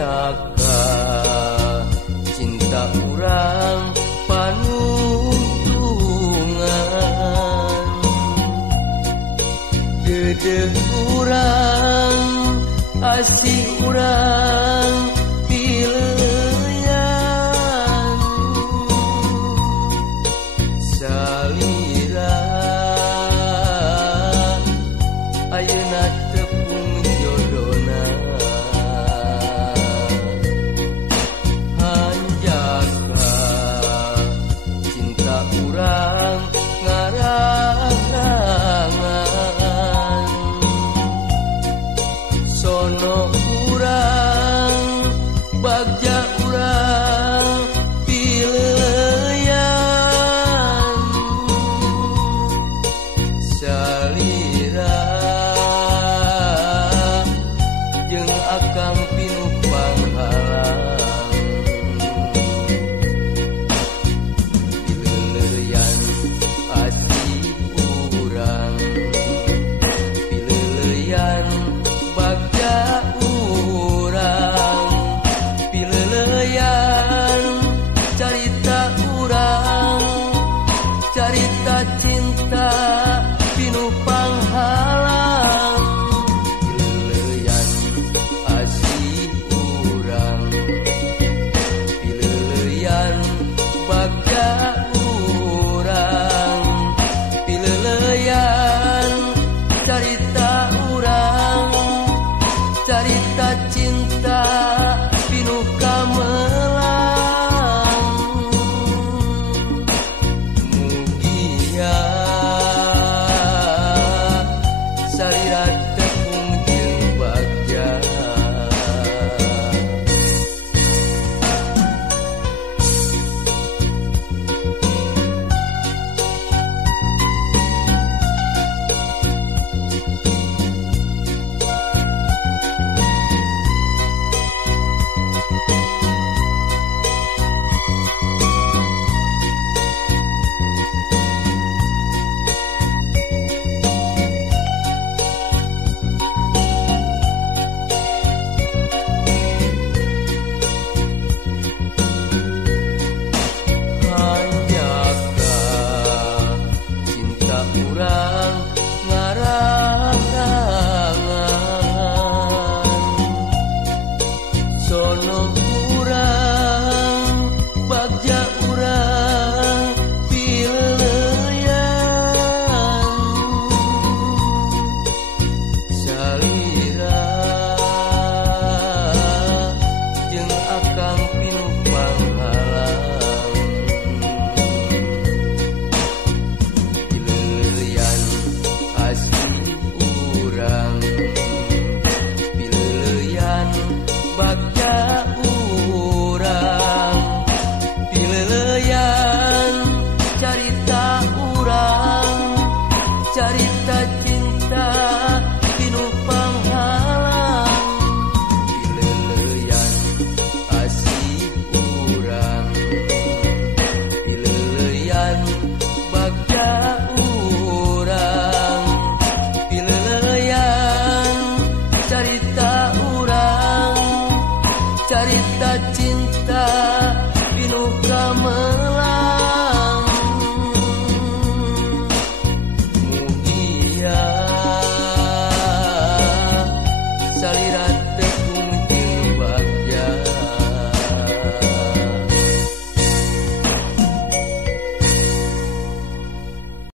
Hanjaka cinta urang panuntungan dedeh urang asih urang pileyan salira ayeuna tepung jodona Hanjaka cinta urang ngarangan sono urang bagja urang pileyan salira jeung akang pinupang halang pileleyan asih urang pileleyan bagja urang pileleyan carita urang carita cinta pinupang halang pileleyan asih urang pileleyan bagja urang pileleyan carita urang carita cinta pinu kamelang mugia salira tepung jeung bagja Hanjaka cinta urang ngarangan sono urang bagja urang pileyan salira jeung akang pinupang halang pileleyan asih urang pileleyan bagja urang pileleyan carita urang carita cinta pinupang halang pileleyan asih urang pileleyan bagja urang pileleyan carita urang carita cinta pinu kamelang